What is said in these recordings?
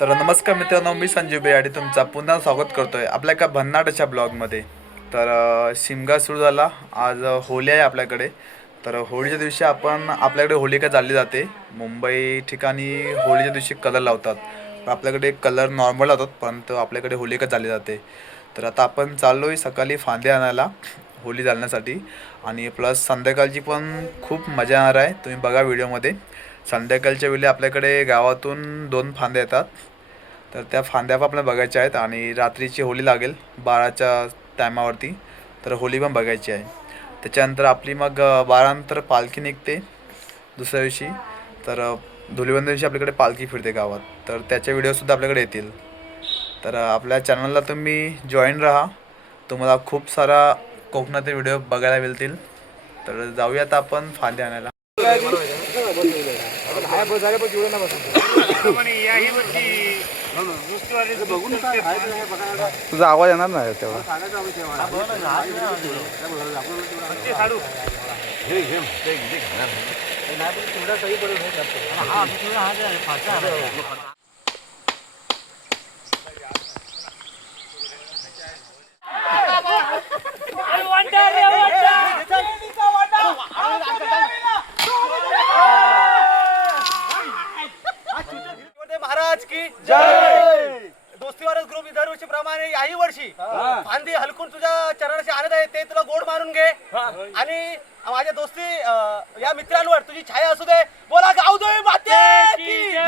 तर नमस्कार मित्रांनो, मी संजीव बेयाडी तुमचा पुन्हा स्वागत करतोय आपल्या एका भन्नाटच्या ब्लॉगमध्ये. तर शिमगा सुरू झाला. आज होळी आहे आपल्याकडे. तर होळीच्या दिवशी आपल्याकडे होलिका चालली जाते. मुंबई ठिकाणी होळीच्या दिवशी कलर लावतात, पण आपल्याकडे कलर नॉर्मल लावतात, परंतु आपल्याकडे होलिका चालली जाते. तर आता आपण चाललो आहे सकाळी फांदे आणायला होळी जाळण्यासाठी, आणि प्लस संध्याकाळची पण खूप मजा येणार आहे. तुम्ही बघा व्हिडिओमध्ये. संध्याकाळच्या वेळी आपल्याकडे गावातून 2 फांद्या येतात, तर त्या फांद्या पण आपल्याला बघायच्या आहेत. आणि रात्रीची होळी लागेल 12च्या टायमावरती, तर होळी पण बघायची आहे. त्याच्यानंतर आपली मग 12 नंतर पालखी निघते दुसऱ्या दिवशी. तर धुलिवंदन दिवशी आपल्याकडे पालखी फिरते गावात, तर त्याचे व्हिडिओसुद्धा आपल्याकडे येतील. तर आपल्या चॅनलला तुम्ही जॉईन राहा, तुम्हाला खूप सारा कोकणातील व्हिडिओ बघायला मिळतील. तर जाऊयात आपण फांदे आणायला. तुझा आवाज येणार नाही तेवढा. महाराज की जय. दोस्तीवारच ग्रुप दरवर्षी प्रमाणे याही वर्षी फांदी हलकून तुझ्या चरणाशी आणत आहे, ते तुला गोड मारून घे. आणि माझ्या दोस्ती या मित्रांवर तुझी छाया असू दे. बोला गावदेवी माते की जय,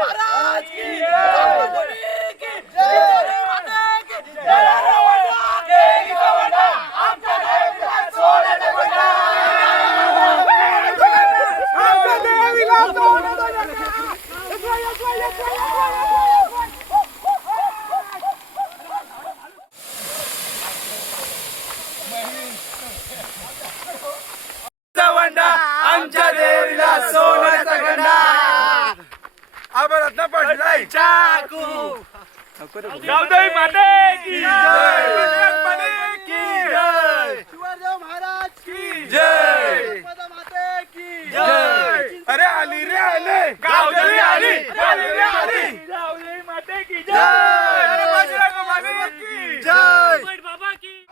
महाराज की जय. आमच्या देवीला सोन्याचा गंडा, अमरत्न पडलाय चाकू. गावदेवी माते की जय, बजरंग बली की जय, शिवाजी महाराज की जय, माते की जय. अरे आली रे आले, गावदेवी आली, आली रे आली, गावदेवी माते की जय, अरे बजरंग बली की जय, बाबा की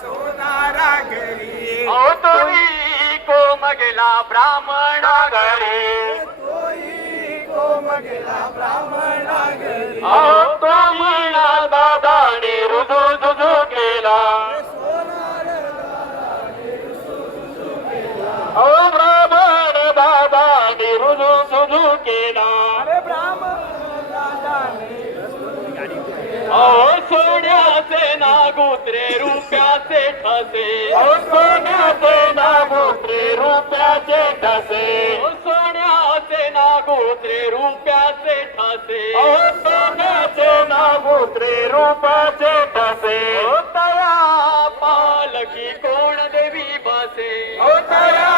सोनारा घरी अहो तोही कोमगेला ब्राह्मणा घरी कोमगेला ब्राह्मणा घरी अहो तो म्हणा दादाने रुजू जुजू केला अहो ब्राह्मण दादाने रुजू जुजू केला अरे ब्राह्मण अहो सोन्याचे नागोत्रे रुपयाचे ठसे अहो सोन्याचे नागोत्रे रुपयाचे ठसे अहो सोन्याचे नागोत्रे रुपयाचे ठसे अहो सोन्याचे नागोत्रे रुपयाचे ठसे अहो तया पालकी कोण देवी बसे अहो तया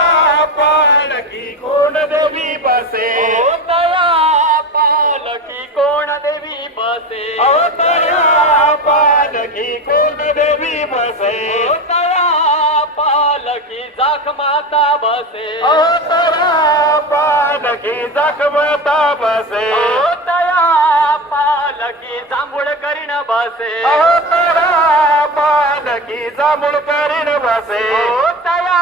पालकी कोण देवी बसे अहो तया पालकी कोण देवी बसे अहो तया पालकी कोण देवी बसे अहो तया पालकी जाख माता बसे अहो तया पालकी जखमता बसे अहो तया पालकी जांभूळ करीन बसे अहो तया पालकी जांभूळ करीन बसे अहो तया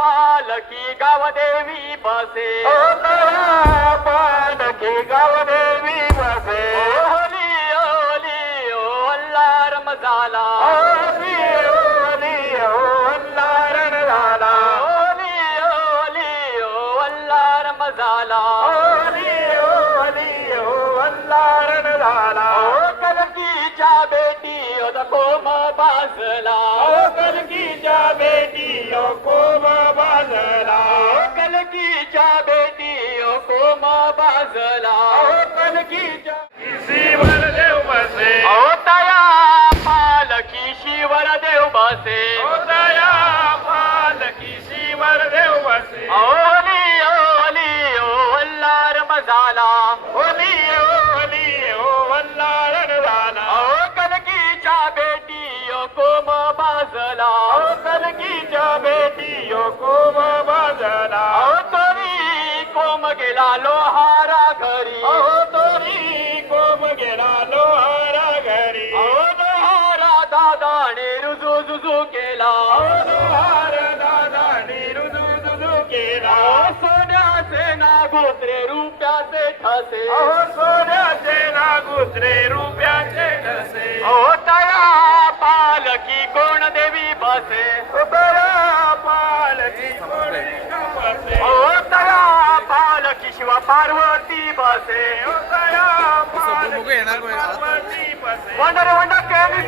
पालकी गावदेवी बसे अहो तया पालकी गावदेवी बसे ओली ओली ओ अल्लारम झाला ओली ओली ओ अल्लारण झाला ओली ओली ओ अल्लारम झाला ओली ओली ओ अल्लारण झाला ओ कलकीच्या बेटी ओ कोम बाजला अहो कलकीच्या बेटी ओ कोम बाजला ओ कलकीच्या बेटी ओ कोम बाजला अहो कलकीच्या शिवर देव बसे ओ तया पालकी शिवर देव बसे ओ दया पालकी शिवर देव बसे ओली ओली ओ अल्लारम झाला ओली ओली ओ अल्लारण झाला ओ कलकीच्या बेटी ओ कोम बाजला अहो कलकीच्या बेटी ओ कोम बाजला ओ तोरी कोम गेला लोहारा घरी अहो तोरी कोम गेला लोहारा घरी ओ लोहारा दादाने रुजू जुजू केला अहो लोहार दादा निरुजू जुजू केला ओ सोन्याचे नागोत्रे रुपयाचे ठसे अहो सोन्याचे नागुत्रे रुपयाचे ठसे ओ तया पालकी कोण देवी बसे बरा पालकी कोणी बसे ओ तया पालकी शिवा पार्वती बसे ओ दया पालकी पार्वती बसे वंडर वंडर केली